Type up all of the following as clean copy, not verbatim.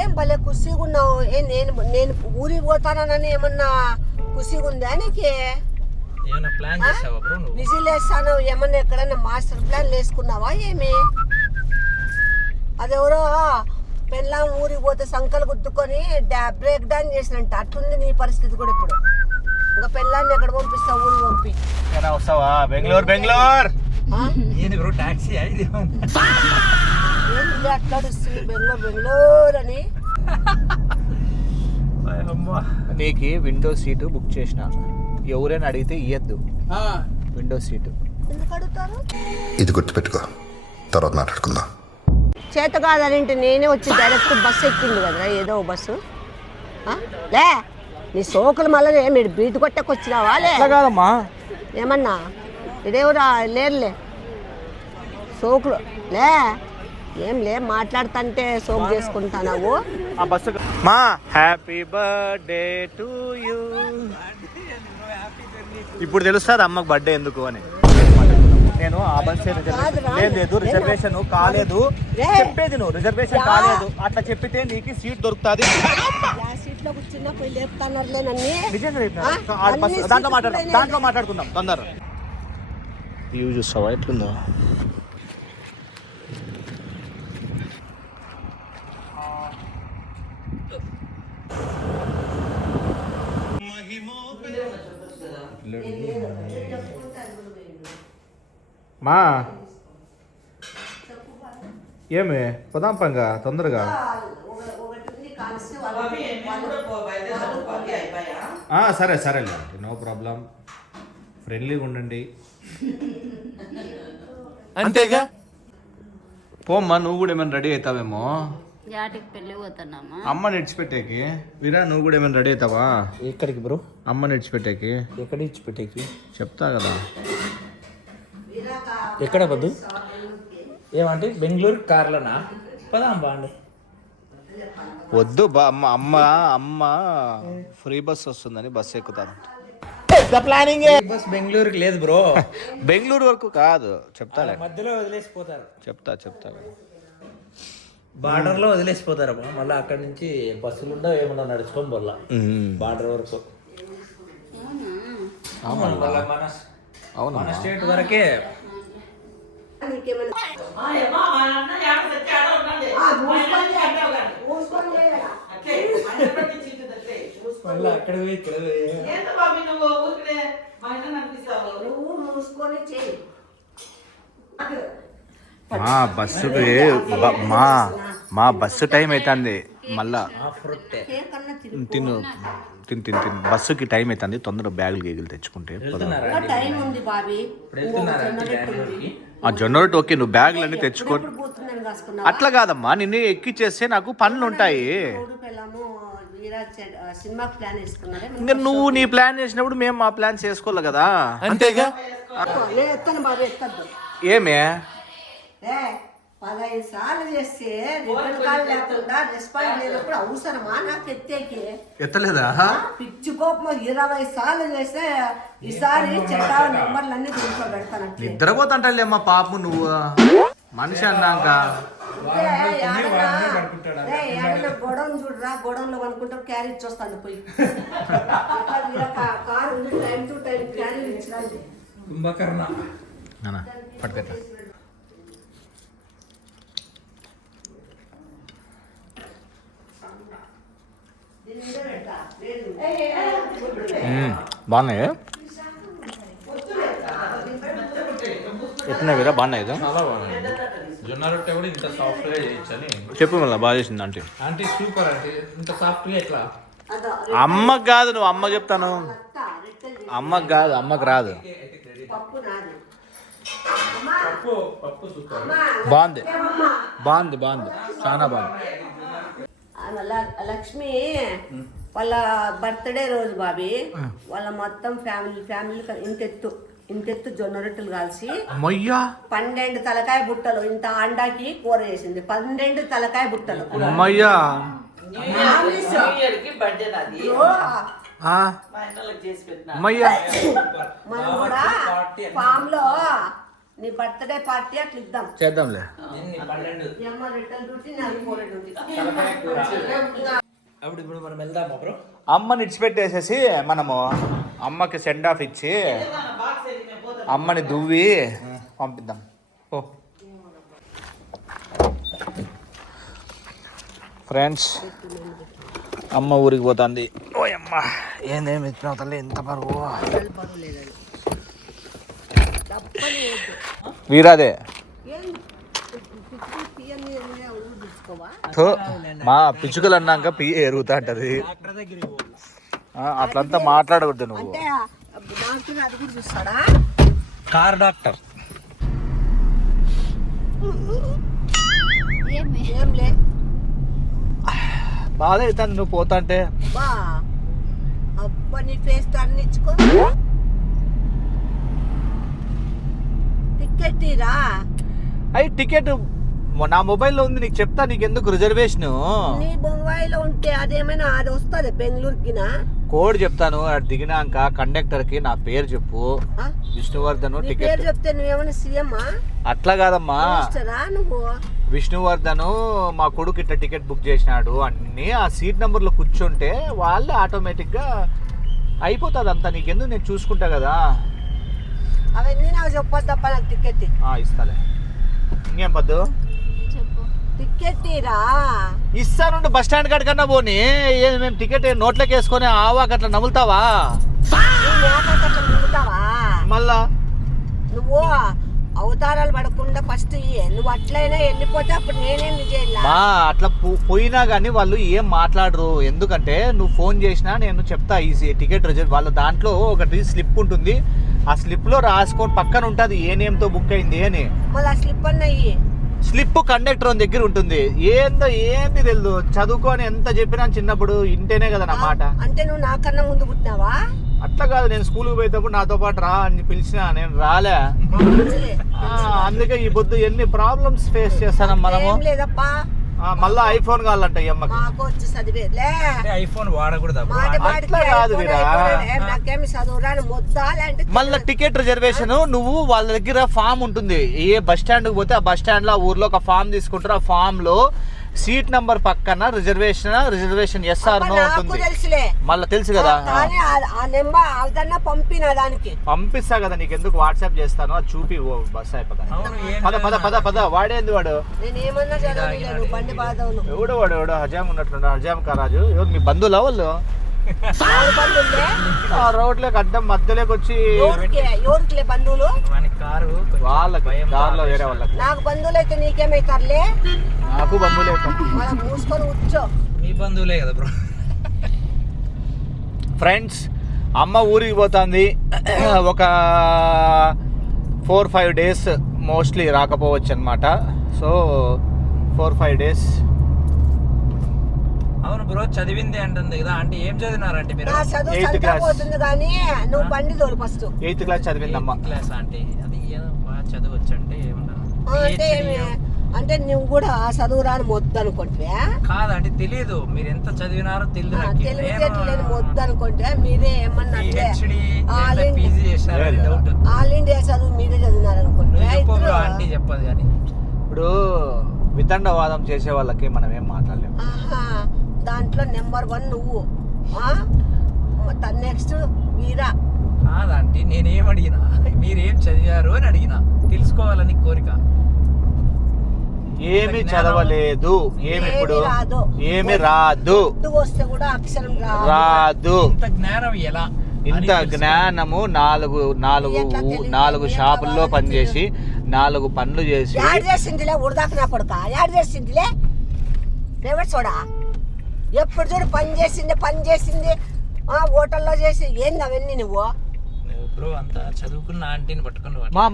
ఏం భలే ఖుషిగా ఉన్నావు. నేను నేను ఊరికి పోతానని ఏమన్నా ఖుషిగా ఉందా నీకు? విజిల్ వేస్తాను ఏమన్నా ఎక్కడన్నా మాస్టర్ ప్లాన్ వేసుకున్నావా ఏమి? అదెవరో పెళ్ళాం ఊరికి పోతే సంకలు గుద్దుకొని బ్రేక్ డౌన్ చేసినంట. అట్లుంది నీ పరిస్థితి కూడా ఇప్పుడు. ఇంకా పెళ్ళాన్ని ఎక్కడ పంపిస్తావు? ఊరికి పంపి వస్తావా? బెంగళూరు టాక్సీ అట్లాడుస్తుంది బెంగళూరు అని. నీకు విండో సీటు బుక్ చేసిన, ఎవరైనా అడిగితే ఇయ్యద్దు విండో సీటు. ఎందుకు అడుగుతారు? ఇది గుర్తుపెట్టుకో, తర్వాత మాట్లాడుకుందాం. చేత కాదనంటే నేనే వచ్చి డైరెక్ట్ బస్సు ఎక్కింది కదరా, ఏదో బస్సు. లే నీ సోకులు మళ్ళీ మీరు బీటు కొట్టకొచ్చినావా? లే కాదమ్మా, ఏమన్నా ఇదేవరా లేరులే సోకులు. లే ఏం లే మాట్లాడుతుంటే సోకు చేసుకుంటావు. ఆ బస్సు మా హ్యాపీ బర్త్డే టు యూ. ఇప్పుడు తెలుస్తుంది అమ్మకు బర్త్డే ఎందుకు అని. నేను ఆ బస్ లేదు రిజర్వేషన్ కాలేదు చెప్పేది, నువ్వు రిజర్వేషన్ కాలేదు అట్లా చెప్పితే నీకు సీట్ దొరుకుతుంది. సీట్లో కూర్చున్నా పోయి లేపుతానర్లే నన్ను. దాంట్లో మాట్లాడుకుందాం తొందర. వ్యూ చూస్తావా ఎట్లుందో? మా ఏమి పదాం పంగా తొందరగా. సరే సరేలే, నో ప్రాబ్లం. ఫ్రెండ్లీగా ఉండండి అంతేగా. పోమ్మా, నువ్వు కూడా ఏమైనా రెడీ అవుతావేమో. అమ్మ నిడిచిపెట్టేకి. వీరా నువ్వు కూడా ఏమైనా రెడీ అవుతావా? ఎక్కడికి బ్రో? అమ్మ నిడిచిపెట్టేకి. ఎక్కడ ఇచ్చిపెట్టేకి? చెప్తా కదా. ఎక్కడ వద్దు ఏమంటే బెంగళూరు కార్లోనా? పదాం బాండి. వద్దు అమ్మ అమ్మ ఫ్రీ బస్ వస్తుందని బస్ ఎక్కుతాను. ప్లానింగ్ బస్ బెంగళూరుకి లేదు బ్రో. బెంగళూరు వరకు కాదు, చెప్తాలే. మధ్యలో వదిలేసిపోతారు. చెప్తా బార్డర్ లో వదిలేసిపోతారు. మళ్ళీ అక్కడ నుంచి బస్సులు ఉండవు, ఏమన్నా నడుచుకొని పోలా బార్డర్ వరకు. మన స్టేట్ వరకే. మళ్ళీ అక్కడ పోయి ఇక్కడ బస్సుకి మా బస్సు టైం అవుతుంది. మళ్ళా తిను బస్సుకి టైం అవుతుంది. తొందరగా బ్యాగులు గీగులు తెచ్చుకుంటే. ఆ జొన్నరొట్టు ఓకే, నువ్వు బ్యాగులు అన్ని తెచ్చుకో. అట్లా కాదమ్మా, నిన్ను ఎక్కిచ్చేస్తే నాకు పనులు ఉంటాయి. ఇంకా నువ్వు నీ ప్లాన్ చేసినప్పుడు మేము మా ప్లాన్ చేసుకోవాలి కదా. అంతేగా. ఏమే 15 సార్లు చేస్తే రిటర్న్ కాల్ లేకుండా రెస్పాండ్ లేనప్పుడు అవసరమా నాకు ఎత్తేకి? ఎత్తలేదా? పిచ్చి కోపం. 20 సార్లు చేస్తే ఈసారి చెత్త నెంబర్లన్నీ దీంట్లో పెడతానంటే. నిద్రపోతుంటాలే మా పాపం, నువ్వు మనిషి అన్నాక. గొడవను చూడరా, గొడవలో అనుకుంటాం క్యారేజ్ చూస్తాను పోయి. Car time to time carriage ఇచ్చినండి. పట్టుకెత్తా. బాగున్నాయి. ఎట్లా వీరా? బాగున్నాయి. జొన్న రొట్టె కూడా ఇంత సాఫ్ట్ గా చేయొచ్చని చెప్పు. మళ్ళీ బాగా చేసింది ఆంటీ. Aunty super aunty. ఇంత సాఫ్ట్ గా ఎట్లా? అమ్మకి కాదు, నువ్వు అమ్మ చెప్తాను. అమ్మకి కాదు, అమ్మకి రాదు. బాగుంది చాలా బాగుంది. లక్ష్మి వాళ్ళ బర్త్డే రోజు బాబీ వాళ్ళ మొత్తం ఫ్యామిలీ ఇంతెత్తు జొన్న రొట్టెలు కాల్చి 12 తలకాయ బుట్టలు ఇంత అండాకి కూర చేసింది. 12 తలకాయ బుట్టలు. మనం కూడా ఫామ్ లో నీ బర్త్డే పార్టీ అట్లా ఇద్దాం. చేద్దాంలే. ఈ అమ్మ రిటర్న్ డ్యూటీ, నాకు పోలే డ్యూటీ. అప్పుడు ఇప్పుడు మనం వెళ్దామా బ్రో? అమ్మని ఇడిచిపెట్టేసేసి మనము అమ్మకి సెండ్ ఆఫ్ ఇచ్చి అమ్మని దువ్వి పంపిద్దాం. ఓ ఫ్రెండ్స్, అమ్మ ఊరికి పోతుంది. ఓ అమ్మ, ఏందేమి ఇచ్చినావు తల్లి, ఎంత బరువు. వీరాదే మా పిచ్చుకలు అన్నాక పియ్య ఎరుగుతా అంటది. అట్లంతా మాట్లాడకూడదు నువ్వు. కార్ డాక్టర్ బాధ అవుతాను నువ్వు పోతా అంటే. టికెట్ నా మొబైల్లో ఉంది, నీకు చెప్తా. నీకు ఎందుకు రిజర్వేషన్? నీ మొబైల్ ఉంటే అదేమైనా అది వస్తుంది బెంగళూరుకి. కోడ్ చెప్తాను, అది దిగినాక కండక్టర్ కి నా పేరు చెప్పు, విష్ణువర్ధన్ టికెట్ చెప్తే నువ్వేమైనా సీఎమ్మా? అట్లా కాదమ్మా, నువ్వు విష్ణువర్ధన్ మా కొడుకు ఇట్లా టికెట్ బుక్ చేసినాడు అన్ని ఆ సీట్ నెంబర్ లో కూర్చుంటే వాళ్ళు ఆటోమేటిక్ గా అయిపోతుంది అంతా. నీకెందుకు, నేను చూసుకుంటా కదా. అవన్నీ నాకు చెప్పొద్దప్ప, నాకు టికెట్ ఇస్తాలే. ఇంకేం పద్దు, టికెట్ ఇస్తాను. బస్ స్టాండ్ కాడి కన్నా పోనీ, మేము టికెట్ నోట్లోకి వేసుకొని ఆవాక అట్లా నములుతావా మళ్ళా? నువ్వు అవతారాలు పడకుండా ఫస్ట్ నువ్వు అట్లయినా వెళ్ళిపోతే అప్పుడు నేనేం చేయాలి? అట్లా పోయినా కానీ వాళ్ళు ఏం మాట్లాడరు. ఎందుకంటే నువ్వు ఫోన్ చేసినా నేను చెప్తా ఈ టికెట్ రిజర్వ్. వాళ్ళ దాంట్లో ఒకటి స్లిప్ ఉంటుంది, ఆ స్లిప్ లో రాసుకొని పక్కన ఉంటుంది ఏ నేమ్ తో బుక్ అయింది అని. మళ్ళీ స్లిప్ అన్నయ్యి, స్లిప్ కండక్టర్ దగ్గర ఉంటుంది. ఏంది తెలియదు, చదువుకొని ఎంత చెప్పినా చిన్నప్పుడు ఇంటేనే కదా నా మాట. అంటే నువ్వు నాకన్నా ముందు పుట్టినావా? అట్లా కాదు, నేను స్కూల్కి పోయేటప్పుడు నాతో పాటు రా అని పిలిచినా, నేను రాలే. అందుకే ఈ పొద్దు ఎన్ని ప్రాబ్లమ్స్ ఫేస్ చేస్తాను మనము. మళ్ళా ఐఫోన్ కావాలంట ఈ అమ్మకి. ఐఫోన్ వాడకూడదు. అట్లా కాదు మళ్ళీ టికెట్ రిజర్వేషన్ నువ్వు వాళ్ళ దగ్గర ఫామ్ ఉంటుంది. ఏ బస్ స్టాండ్ కి పోతే ఆ బస్ స్టాండ్ లో ఊర్లో ఒక ఫామ్ తీసుకుంటారు. ఆ ఫామ్ లో సీట్ నంబర్ పక్కన రిజర్వేషన్ ఎస్ ఆర్ నో ఉంటుంది. మళ్ళీ తెలుసు కదా, పంపిస్తా కదా నీకు. ఎందుకు వాట్సాప్ చేస్తాను, అది చూపి బస్ అయిపోతా. పద వాడేంది వాడు, ఎవడు హజాం ఉన్నట్లుండ, హజాం కారాజు. ఎవరు మీ బంధువులా వాళ్ళు? రోడ్లోకి అడ్డం మధ్యలోకి వచ్చి బంధువులు వాళ్ళకి దారిలో వేరే వాళ్ళకి. నాకు బంధువులు అయితే నీకేమైతారులే? నాకు బంధువులే. మూసుకొని కూర్చో, మీ బంధువులే కదా బ్రో. ఫ్రెండ్స్, అమ్మ ఊరికి పోతుంది. ఒక 4-5 days మోస్ట్లీ రాకపోవచ్చు అనమాట. So 4-5 days. అవును బ్రో, చదివింది అంటుంది కదా. అంటే ఏం చదివినారంటే మీరు? 8th class. నువ్వు బండి తోలు ఫస్ట్. 8th class చదివిందమ్మా. క్లాస్ అంటే అది ఏదో బాగా చదవచ్చు అంటే ఏమన్నా అంటే నువ్వు కూడా చదువు రాని మొద్దు అనుకుంటే కాదు. అంటే తెలియదు మీరు ఎంత చదివినారో తెలియదు మొద్దు అనుకుంటే మీరే ఏమన్నా ఆల్ ఇండియా చదువు మీరే చదివినారు అనుకుంటే ఆంటీ చెప్పదు. కానీ ఇప్పుడు వితండవాదం చేసే వాళ్ళకి మనం ఏం మాట్లాడలేము. దాంట్లో నెంబర్ 1 నువ్వు, నెక్స్ట్ వీరా. కాదంటే నేనేం అడిగినా మీరేం చదివారు అని అడిగినా, తెలుసుకోవాలని కోరిక. ఏమి చదవలేదు, ఏమి ఇప్పుడు ఏమి రాదు, వస్తే కూడా అక్షరం రాదు. ఇంత జ్ఞానం ఎలా? ఇంత జ్ఞానము 4 షాపుల్లో పనిచేసి 4 పనులు చేసి చేసిందిలే. ఉడదాక నా కొడుక యాడ్ చేసిందిలే. ప్రైవేట్ సోడా ఎప్పుడు చూడు పని చేసింది హోటల్లో చేసి ఏంది అవన్నీ నువ్వు? బ్రో అంతా చదువుకున్న ఆంటీని పట్టుకుని మా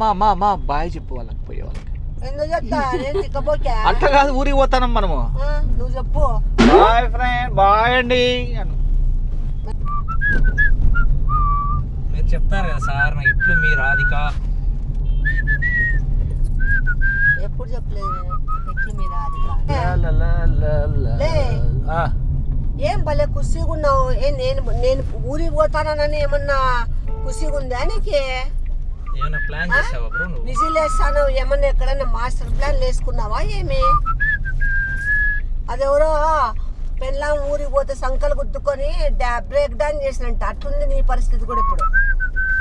బాయ్ చెప్పు వాళ్ళకి, పోయే వాళ్ళకి. ఎందుకు చెప్తా నేను తిక్కపోకే? అట్లా కాదు, ఊరికి పోతానం మనము. నువ్వు చెప్పు. బాయ్ ఫ్రెండ్, బాయ్ అండి. మీరు చెప్తారు కదా సార్ నా ఇట్లు మీ రాధిక. ఎప్పుడు చెప్పలేదు ఇట్లు మీ రాధిక. ఏం భలే ఖుషిగా ఉన్నావు. నేను ఊరికి పోతానని ఏమన్నా ఖుషిగా ఉందా నీకు? ఏమైనా ప్లాన్ చేసావా బ్రో నువ్వు? విజిల్ వేస్తాను ఏమన్నా ఎక్కడన్నా మాస్టర్ ప్లాన్ వేసుకున్నావా ఏమి? అదెవరో పెళ్ళాం ఊరికి పోతే సంకలు గుద్దుకొని బ్రేక్ డౌన్ చేసినంట అట్లుంది నీ పరిస్థితి కూడా ఇప్పుడు.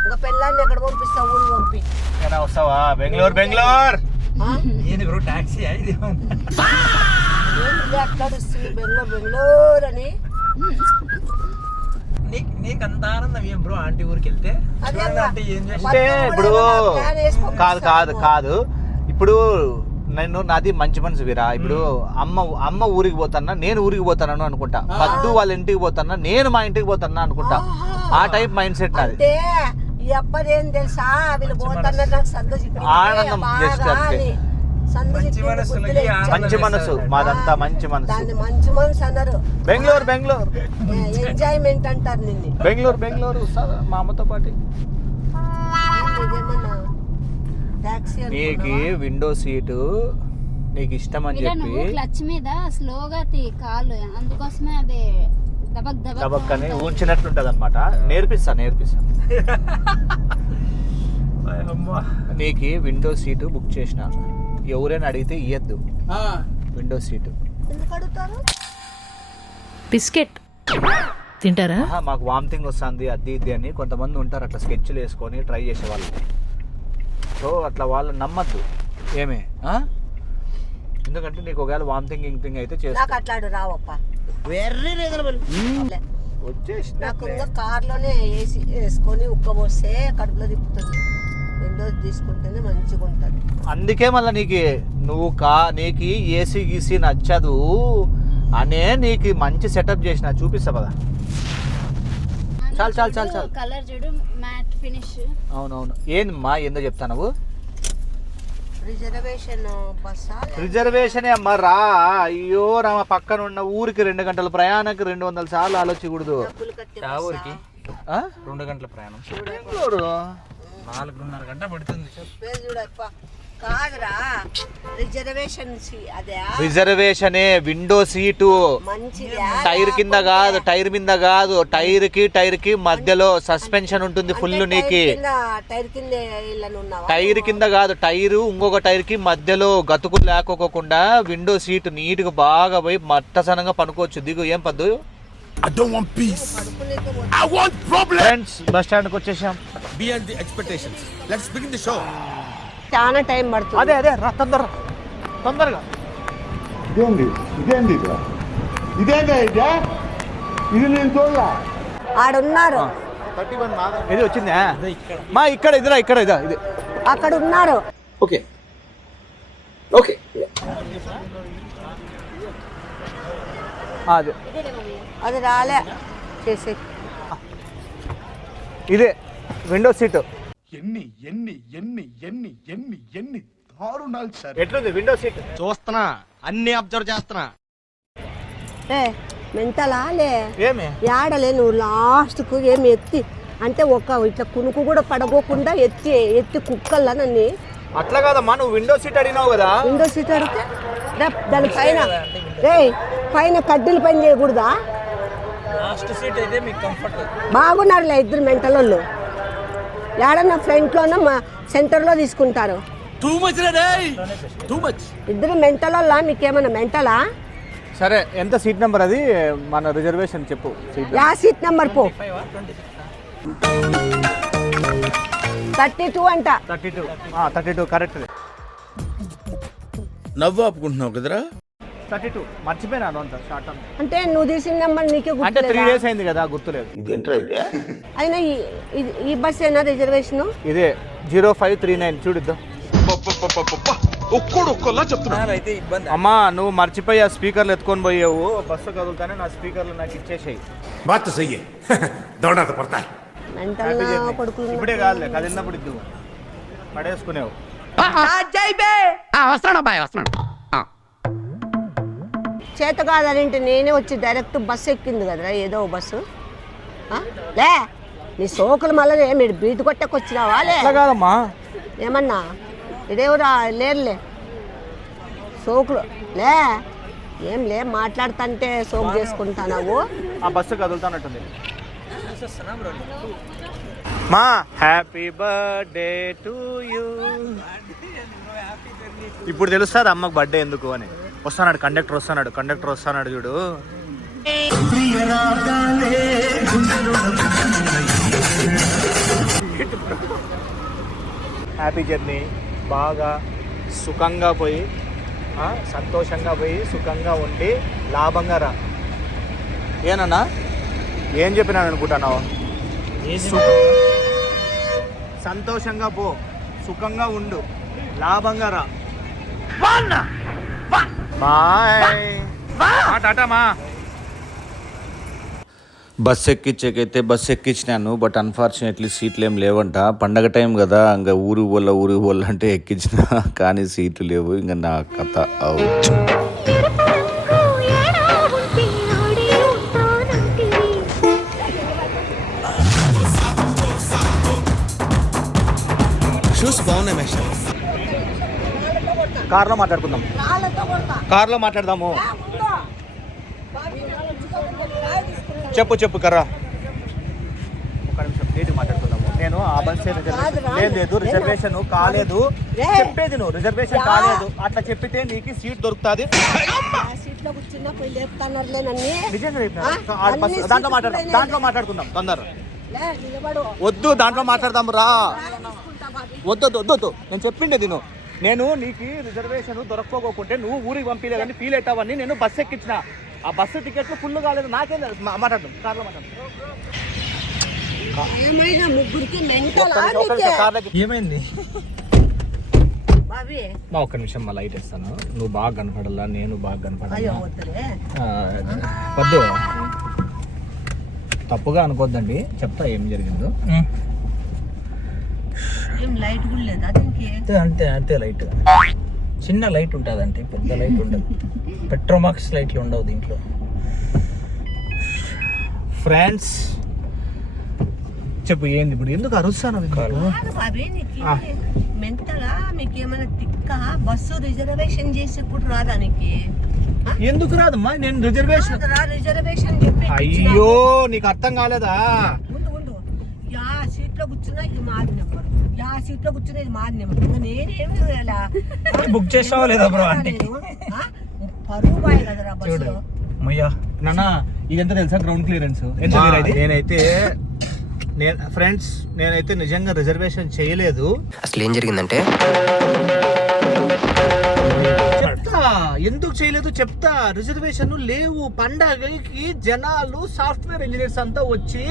ఇంకా పెళ్ళాన్ని ఎక్కడ పంపిస్తావు? ఊరికి పంపి వస్తావా? బెంగళూరు బెంగళూరు ఏంది బ్రో టాక్సీ ఇది? అట్లాడుస్తుంది బెంగళూరు బెంగళూరు అని. నీకు అంత ఆనందం ఏం బ్రో ఆంటీ ఊరికి వెళ్తే? అంటే ఏం చేస్తా అంటే ఇప్పుడు కాదు కాదు కాదు ఇప్పుడు నాది మంచి మనసు వీరా. ఇప్పుడు అమ్మ ఊరికి పోతానా, నేను ఊరికి పోతాను అనుకుంటా. పద్దు వాళ్ళ ఇంటికి పోతానా, నేను మా ఇంటికి పోతానా అనుకుంటా. ఆ టైప్ మైండ్ సెట్ నాది. అంటే ఈ అప్పదేం తెలుసా, వీళ్ళు పోతున్నారు నాకు సంతోషం ఆనందం జస్ట్ అంతే. మంచి మనసు మాదంతా, మంచి మనసు. దాన్ని మంచి మనసు అన్నారు. బెంగళూరు బెంగళూరు ఎంజాయ్మెంట్ అంటారు నిన్ను. బెంగళూరు బెంగళూరు మా అమ్మతో పాటు. ఇదేమన్నా టాక్సీ నీకు విండో సీటు నీకు ఇష్టం అని చెప్పి క్లచ్ మీద స్లోగా కాలు, అందుకోసమే అది దబక్ దబక్ అని ఉంచినట్లుంటది అనమాట. నేర్పిస్తా నీకు విండో సీటు బుక్ చేసిన. ఎవరైనా అడిగితే ఇయ్యద్దు విండో సీటు. ఎందుకు అడుగుతారు? బిస్కెట్ తింటారా? మాకు వామిటింగ్ వస్తుంది అది ఇది అని కొంతమంది ఉంటారు, అట్లా స్కెచ్లు వేసుకొని ట్రై చేసేవాళ్ళు. సో అట్లా వాళ్ళు నమ్మద్దు ఏమే. ఎందుకంటే నీకు ఒకవేళ వామిటింగ్ ఇంటింగ్ అయితే నాకు అట్లాడు రావప్ప. వెర్రీ రీజనబుల్ వచ్చేసి నాకు ఇంకా కార్లోనే ఏసీ వేసుకొని ఉక్కబోస్తే కడుపులో తిప్పుతుంది. విండోస్ తీసుకుంటేనే మంచిగా ఉంటుంది. అందుకే మళ్ళీ నీకు ఏసీ గీసీ నచ్చదు అనే నీకు మంచి సెటప్ చేసిన. చూపిస్తా కదా. చాలు కలర్ చూడు, మ్యాట్ ఫినిష్. అవునవును. ఏందమ్మా ఏందో చెప్తాను. రిజర్వేషన్ అమ్మా రా. అయ్యో రామ, పక్కన ఉన్న ఊరికి 2 గంటల ప్రయాణానికి 200 సార్లు ఆలోచించకూడదు. ఊరికి 2 గంటల ప్రయాణం. బెంగళూరు 4.5 గంట పడుతుంది. కాదురా రిజర్వేషనే విండో సీటు. టైర్ కింద కాదు, టైర్ మీద కాదు, టైర్ కి మధ్యలో సస్పెన్షన్ ఉంటుంది ఫుల్. నీకి టైర్ కింద కాదు, టైరు ఇంకొక టైర్ కి మధ్యలో గతుకులు లేకోకుండా విండో సీట్ నీట్ గా బాగా పోయి మట్టసనంగా పనుకోవచ్చు. దిగు ఏం పద్దు. ఫ్రెండ్స్ బస్ స్టాండ్ కి వచ్చేసాం. చాలా టైం పడుతుంది. అదే రా తొందరగా. ఆడున్నారు. ఇది వచ్చిందా మా ఇక్కడ ఇదిరా ఇక్కడ ఇది అక్కడ ఉన్నారు. ఓకే అది రాలే చేసే. ఇదే విండో సీటు. ఎన్ని దారుణాలు సార్. ఎట్లుంది విండో సీట్? చూస్తున్నా, అన్ని అబ్జర్వ్ చేస్తున్నా. మెంటలా లే ఏమి ఏడలే నువ్వు లాస్ట్ కు ఏమి ఎత్తి అంటే ఒక ఇట్లా కునుకు కూడా పడగోకుండా ఎత్తి కుక్కల్లా నన్ను. అట్లా కాదమ్మా, నువ్వు విండో సీట్ అడిగినావు కదా. విండో సీట్ అడిగితే దాని పైన కడ్డీలు పని చేయకూడదా? లాస్ట్ సీట్ అయితే మీకు కంఫర్ట్. బాగున్నారులే ఇద్దరు మెంటల్ వాళ్ళు. ఏడన్నా ఫ్రంట్లోనో మా సెంటర్లో తీసుకుంటారు. ఇద్దరు మెంటల్ వాళ్ళ. నీకేమన్నా మెంటలా? సరే ఎంత సీట్ నెంబర్ అది మన రిజర్వేషన్ చెప్పు. యా సీట్ నెంబర్ పో. 32 అంట. 32 కరెక్ట్. నవ్వు ఆపుకుంటున్నావు కదరా. 32 మర్చిపోయినాను అంత షార్ట్ అంటే నువ్వు తీసిన నెంబర్ నీకే అంటే 3 గుర్తులేదా? డేస్ అయింది కదా, గుర్తులేదు. అయినా ఈ బస్ ఏనా రిజర్వేషన్? ఇదే 0539 చూడిద్దాం. అయితే ఇబ్బంది. అమ్మా నువ్వు మర్చిపోయి ఆ స్పీకర్లు ఎత్తుకొని పోయావు. బస్సు కదులుతానే నా స్పీకర్లు నాకు ఇచ్చేసాయి. మెంటల్ కొడుకులు ఇప్పుడే కాదులే, కదిలినప్పుడు ఇద్దు పడేసుకునేవు. చేత కాదనంటే నేనే వచ్చి డైరెక్ట్ బస్సు ఎక్కింది కదరా ఏదో బస్సు. లే నీ సోకులు మళ్ళీ మీరు బీటు కొట్టకొచ్చినావా? లే కాదమ్మా ఏమన్నా ఇదేవరా లేరులే సోకులు. ఏం మాట్లాడుతుంటే సోకు చేసుకుంటావు. ఆ బస్సు కదులుతానట్టుంది. మా హ్యాపీ బర్త్డే టు యూ. ఇప్పుడు తెలుస్తుంది అమ్మకు బర్త్డే ఎందుకు అని. వస్తున్నాడు కండక్టర్ వస్తున్నాడు చూడు. హ్యాపీ జర్నీ, బాగా సుఖంగా పోయి సంతోషంగా పోయి సుఖంగా ఉండి లాభంగా రా. ఏనన్నా ఏం చెప్పినాను అనుకుంటున్నావు? సంతోషంగా పో, సుఖంగా ఉండు, లాభంగా రా. బాయ్ టాటా మా. బస్ ఎక్కించకైతే బస్ ఎక్కించినాను, బట్ అన్ఫార్చునేట్లీ సీట్లు ఏం లేవంట. పండగ టైం కదా, ఇంకా ఊరికి పోల్ల అంటే ఎక్కించిన, కానీ సీట్లు లేవు. ఇంకా నా కథ అవుట్. షూస్ బాగున్నాయి మేష్. కార్లో మాట్లాడదాము. చెప్పు కర్రా. ఒక నిమిషం నీటి మాట్లాడుకుందాము. నేను ఆ బస్ లేదు, రిజర్వేషన్ కాలేదు చెప్పేది. నువ్వు రిజర్వేషన్ కాలేదు అట్లా చెప్పితే నీకు సీట్ దొరుకుతుంది. దాంట్లో మాట్లాడుకుందాం తొందర. వద్దు దాంట్లో మాట్లాడదాం రా. వద్దు నేను చెప్పిండే నేను నీకు రిజర్వేషన్ దొరకపోకుంటే నువ్వు ఊరికి పంపించలే కానీ ఫీల్ అవుతావని నేను బస్సు ఎక్కించిన. ఆ బస్సు టికెట్లు ఫుల్ కాలేదు. నాకేం మాట్లాడదాం కార్లో ఏమైంది? మా ఒక్క నిమిషం మా లైట్ ఇస్తాను. నువ్వు బాగా కనపడాలా, నేను బాగా కనపడాలా. వద్దు తప్పుగా అనుకోద్దండి, చెప్తా ఏం జరిగిందో. అంతే లైట్, చిన్న లైట్ ఉంటుంది అంటే పెద్ద లైట్ ఉండదు. పెట్రోమాక్స్ లైట్లు ఉండవు దీంట్లో. ఫ్రెండ్స్ చెప్పు ఏంది ఇప్పుడు, ఎందుకు అరుస్తాను? మెంటలా మీకు ఏమైనా తిక్క? బస్సు రిజర్వేషన్ చేసేప్పుడు రాదా నీకు? ఎందుకు రాదమ్మా? నేను రిజర్వేషన్ చెప్పి అయ్యో నీకు అర్థం కాలేదా? ఉండు యా సీట్ లో కూర్చున్నా ఇది మాది నెంబర్, యా సీట్ లో కూర్చున్నా ఇది మాది నెంబర్. నేనేమి బుక్ చేసావా లేదా బ్రో? అంటే పరువు బాయ్ కదరా బస్సు. నాన్న ఇదంతా తెలుసా గ్రౌండ్ క్లియరెన్స్? నేనైతే నిజంగా రిజర్వేషన్ చేయలేదు. అసలు ఏం జరిగిందంటే చెప్తా ఎందుకు చేయలేదు చెప్తా. రిజర్వేషన్ లేవు. పండగకి జనాలు సాఫ్ట్వేర్ ఇంజనీర్స్ అంతా వచ్చి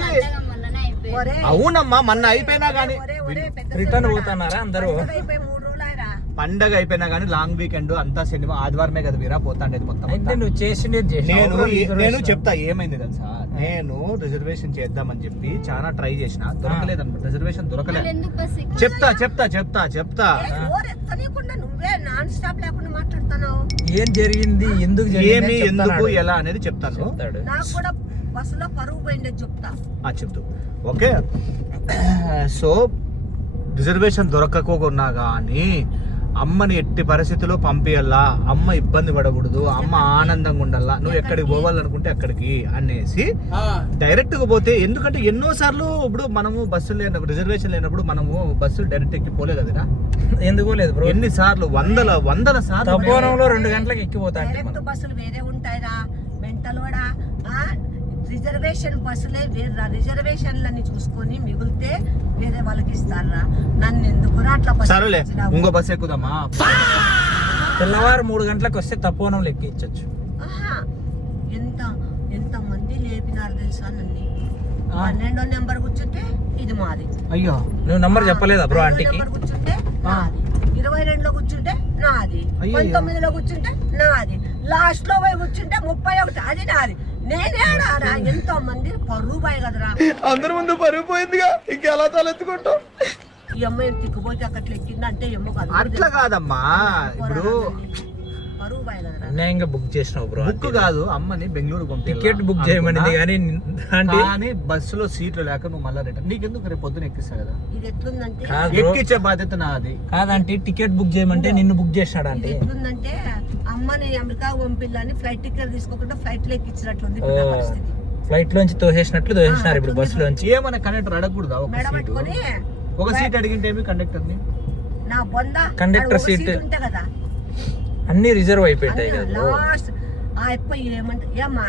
అవునమ్మా మొన్న అయిపోయినా గానీ రిటర్న్ పోతున్నారా అందరూ? పండగ అయిపోయినా గానీ లాంగ్ వీకెండ్ అంతా సినిమా ఆదివారమే కదా వీరా పోతాండేది మొత్తం. నువ్వు చేసింది నేను చెప్తా ఏమైంది తెలుసా? నేను రిజర్వేషన్ చేద్దామని చెప్పి చాలా ట్రై చేసిన, దొరకలేదు అనమాట. రిజర్వేషన్ దొరకలేదు. చెప్తా నువ్వే నాన్ స్టాప్ లేకుండా మాట్లాడుతున్నావు. ఏం జరిగింది, ఎందుకు ఎలా అనేది చెప్తాను. నాకు కూడా బస్సులో పరువు పోయింది చెప్తా. చెప్తూ ఓకే. సో రిజర్వేషన్ దొరకకోకున్నా కానీ అమ్మని ఎట్టి పరిస్థితుల్లో పంపియల్లా, అమ్మ ఇబ్బంది పడకూడదు, అమ్మ ఆనందంగా ఉండాలా, నువ్వు ఎక్కడికి పోవాలనుకుంటే అక్కడికి అనేసి డైరెక్ట్ గా పోతే. ఎందుకంటే ఎన్నో సార్లు ఇప్పుడు మనము బస్సులు లేనప్పుడు, రిజర్వేషన్ లేనప్పుడు మనము బస్సులు డైరెక్ట్ ఎక్కి పోలేదు కదరా. ఎందుకు లేదు బ్రో? ఎన్ని సార్లు వందల సార్లు 2 గంటలకు ఎక్కిపోతా. డైరెక్ట్ బస్సులు వేరే ఉంటాయిరా మెంటలోడా. రిజర్వేషన్ బస్సులే వేర్రా. రిజర్వేషన్లని చూసుకొని మిగిలితే వేరే వాళ్ళకి ఇస్తారా? నన్ను ఎందుకు అట్లా సరేలే ఇంకో బస్సు ఎక్కుదామా? తెల్లవారు 3 గంటలకు వస్తే తపోవనంలో ఎక్కించచ్చు. ఎంత మంది లేపినారు తెలుసా నన్ను. 12వ నెంబర్ కూర్చుంటే ఇది మాది. అయ్యో నువ్వు నంబర్ చెప్పలేదా బ్రో ఆంటీకి? కూర్చుంటే నాది, 22లో కూర్చుంటే నాది, 19లో కూర్చుంటే నాది, లాస్ట్ లో పోయి కూర్చుంటే 31 అది నాది. నేనేడా ఎంతో మంది పరువు పోయి కదరా. అందరి ముందు పరుగు పోయిందిగా, ఇంకెలా తలెత్తుకుంటావు? ఈ అమ్మాయి తిక్కుపోతే అక్కట్లు ఎక్కిందంటే ఏమో అట్లా కాదమ్మా. ఇప్పుడు పరువు పోయి కదరా. అన్యాయంగా బుక్ చేసినావు బ్రో. బుక్ కాదు, అమ్మని బెంగళూరు పంపి టికెట్ బుక్ చేయమని కానీ బస్సులో సీట్లు లేక నువ్వు మళ్ళీ రిటర్న్. నీకెందుకు రేపు పొద్దున ఎక్కిస్తా కదా. ఇది ఎట్లుందంటే ఎక్కించే బాధ్యత నాది కాదంటే టికెట్ బుక్ చేయమంటే నిన్ను బుక్ చేసినాడు అంటే. ఎట్లుందంటే అమ్మని అమెరికా పంపిల్లని ఫ్లైట్ టికెట్ తీసుకోకుండా ఫ్లైట్ లో ఎక్కించినట్లుంది పరిస్థితి. ఫ్లైట్ లోంచి తోసేసినట్లు తోసేసినారు ఇప్పుడు బస్సులోంచి. ఏమన్నా కండక్టర్ అడగకూడదా ఒక మెడ సీటు? పట్టుకొని ఒక సీట్ అడిగింటే ఏమి కండక్టర్ ని? నా బొంద కండక్టర్ సీట్ ఉంటే కదా అన్ని రిజర్వ్ అయిపోయాయి కదా. లాస్ట్ ఆ అప్ప ఏమంటే ఏమ్మా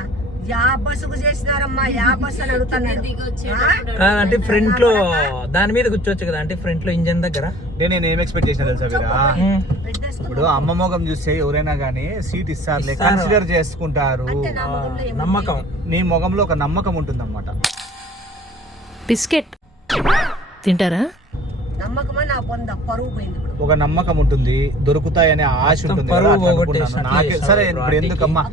యా బస్సుకు చేసినారమ్మా యా బస్సు అని అడుగుతున్నాడు. అంటే ఫ్రంట్ లో దాని మీద కూర్చోవచ్చు కదా, అంటే ఫ్రంట్ లో ఇంజన్ దగ్గర. నేను ఏం ఎక్స్పెక్ట్ చేసిన తెలుసా వీరా? ఇప్పుడు అమ్మ మొగం చూస్తే ఎవరైనా గానీ సీట్ ఇస్తారులే, కన్సిడర్ చేసుకుంటారు. నమ్మకం, నీ మొగంలో ఒక నమ్మకం ఉంటుందన్నమాట. బిస్కెట్ తింటారా? నమ్మకమా నా బొంద పరువు పోయింది ఇప్పుడు. ఒక నమ్మకం ఉంటుంది, దొరుకుతాయనే ఆశ ఉంటుంది కదా, అట్లా అనుకున్నాను. నాకే సరే ఇప్పుడు ఎందుకమ్మా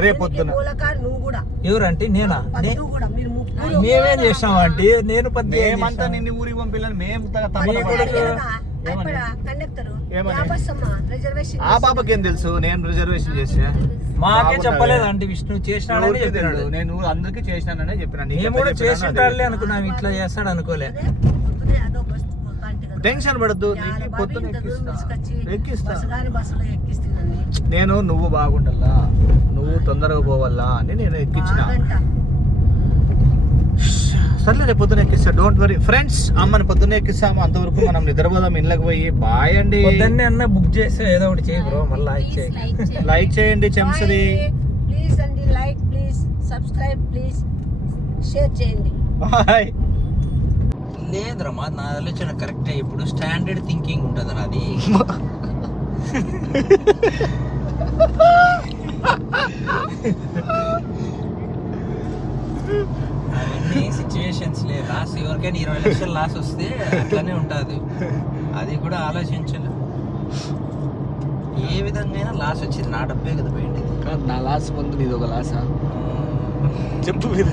రేపొద్దున మూలక నువ్వు కూడా ఎవరంటే నేనా? నువ్వు కూడా మీరు ముగ్గురు మేమేం చేసాం అంటే నేను మేమంతా నిన్ను ఊరికి పంపిల్లని మేము కండక్టర్ ఏమని? యా బస్సు అమ్మా రిజర్వేషన్ ఆ పాపకి ఏం తెలుసు నేను రిజర్వేషన్ చేసా? మాకే చెప్పలేదు అంటే విష్ణు చేసినాడని చెప్పినాడు. నేను అందరికి చేసినాననే చెప్పిన. మేము కూడా చేసింటాడులే అనుకున్నాం, ఇట్లా చేస్తాడు అనుకోలే. పొద్దునే అదో బస్సు పోతా అంటే కదా. టెన్షన్ పడద్దు, యాడ బాబీ పొద్దున ఇంత దూరం తీసుకొచ్చి ఎక్కిస్తా. బస్సు గాని బస్సులో ఎక్కిస్తుందని నేను నువ్వు బాగుండల్లా, నువ్వు తొందరగా పోవాలా అని నేను ఎక్కించిన. బాగంట. సర్లే రేపు పొద్దున ఎక్కిస్తా, డోంట్ వరీ ఫ్రెండ్స్. అమ్మని పొద్దున్న ఎక్కిస్తాము, అంతవరకు మనం నిద్రపోదాం, ఇళ్ళకి పోయి. బాయ్ అండి. పొద్దున్నే అన్న బుక్ చేస్తే ఏదో ఒకటి చేయి బ్రో, మళ్ళీ ఇచ్చే. లైక్ చేయండి చెంసది. ప్లీజ్ అండి, like please, subscribe please, share చేయండి. బాయ్. లేదురమ్మా, నా ఆలోచన కరెక్టే. ఇప్పుడు స్టాండర్డ్ థింకింగ్ ఉంటుంది నాది. అవన్నీ సిచ్యువేషన్స్ లే. లాస్ ఎవరికైనా 20 లక్షలు లాస్ వస్తే అట్లనే ఉంటుంది. అది కూడా ఆలోచించలే. ఏ విధంగా లాస్ వచ్చింది, నా డబ్బే కదా పోయింది. నా లాస్ ముందు నీది ఒక లాసా చెప్పు మీద.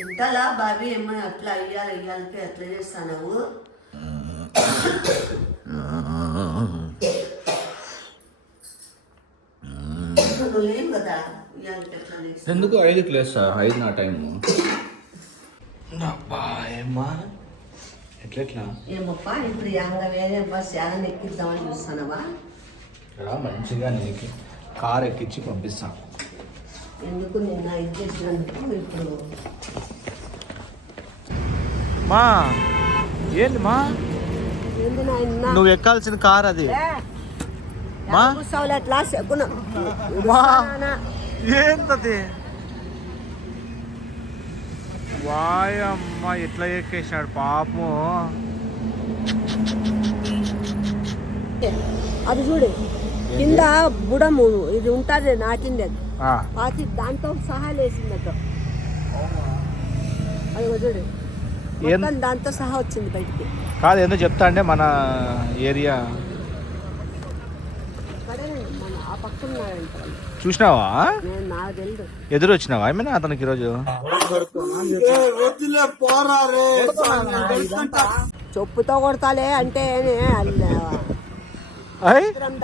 ఇంతలా బాబీ ఏమో అట్లా అయ్యాలంటే అట్లా చేస్తావు. లేవు కదా ఇయ్యాలంటే ఎట్లా చేస్తావు. ఎందుకు 5కి లేస్తా? 5 నా టైం. ఎట్లెట్లా ఏమప్పా ఇప్పుడు యాంగా వేరే బస్ యాగని ఎక్కిద్దామని చూస్తున్నావా? మంచిగా నీకు కార్ ఎక్కించి పంపిస్తాను. ఎందుకు నిన్న ఇది చేసినందుకు ఇప్పుడు మా ఏంది మా ఏంది నాయన నువ్వు ఎక్కాల్సిన కార్ అది. మా అట్లా సెక్కున ఏంటది? వాయమ్మ ఎట్లా ఎక్కేసాడు పాపం. అది చూడు కింద బుడము ఇది ఉంటుంది నాటింది, అది పాతి దాంతో సహా లేసిందట. అది చూడు మొత్తం దాంతో సహా వచ్చింది బయటికి. కాదు ఏందో చెప్తా అంటే మన ఏరియా మన ఆ పక్కన ఉన్నాడంట వాళ్ళు. చూసినావా? నేను నాకు తెలియదు. ఎదురు వచ్చినావా ఏమైనా అతనికి ఈరోజు? చెప్పుతో కొడతాలే అంటే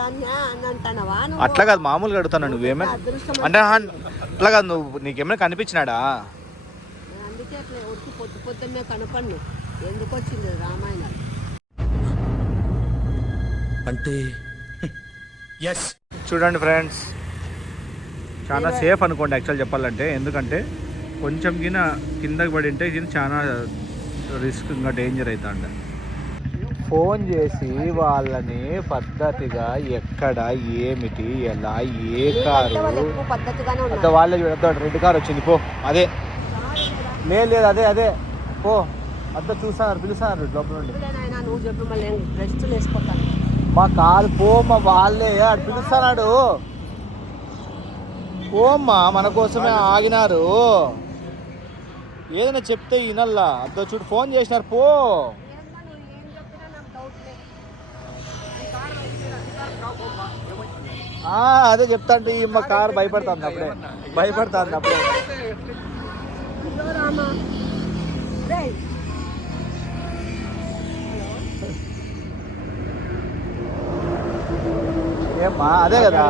దాన్ని అని అంటానవా? అట్లా కాదు, మామూలుగా అడుగుతాను. నువ్వేమైనా అంటే అట్లా కాదు, నువ్వు నీకేమైనా కనిపించినాడా? అందుకే అట్లా ఉడికి పొద్దున్నే కనపన్ను. ఎందుకు వచ్చింది రామాయణం అంటే చూడండి ఫ్రెండ్స్, చాలా సేఫ్ అనుకోండి యాక్చువల్ చెప్పాలంటే. ఎందుకంటే కొంచెం కిందకి పడి ఉంటే ఇది చాలా రిస్క్, ఇంకా డేంజర్ అవుతుంది. ఫోన్ చేసి వాళ్ళని పద్ధతిగా ఎక్కడ ఏమిటి ఎలా ఏ కారు పద్ధతిగానే అంత వాళ్ళే చూడద్దు. రెడ్ కార్ వచ్చింది పో. అదే లేదు అదే అదే పో. అంతా చూస్తున్నారు, పిలుస్తున్నారు లోపల నుండి. నువ్వు చెప్పి మళ్ళీ డ్రెస్సులు వేసుకుంటాను. మా కాదు పోమ్మా, వాళ్ళే అటు పిలుస్తున్నాడు. పోమ్మా, మన కోసమే ఆగినారు. ఏదైనా చెప్తే వినల్లా. అంత చూడు ఫోన్ చేసినారు పో. అదే చెప్తా అంటే మా కారు భయపడుతుంది అప్పుడే, భయపడుతుంది అప్పుడే. అదే కదా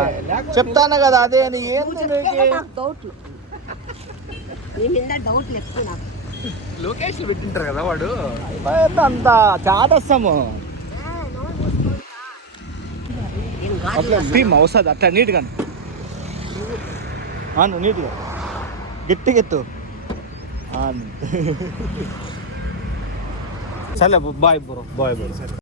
చెప్తాను కదా అదే అని ఏంది నీకు? నాకు డౌట్లు నీ మీద డౌట్లు ఎక్కువ నాకు. లొకేషన్ పెట్టింటారు కదా వాడు అంత చాటస్తాము ఏం కాదు అట్లా టీమ్ వస్తుంది అట్లా నీట్గా నువ్వు నీట్గా గట్టిగా ఎత్తు సరే బాయ్ బ్రో బాయ్ బ్రో.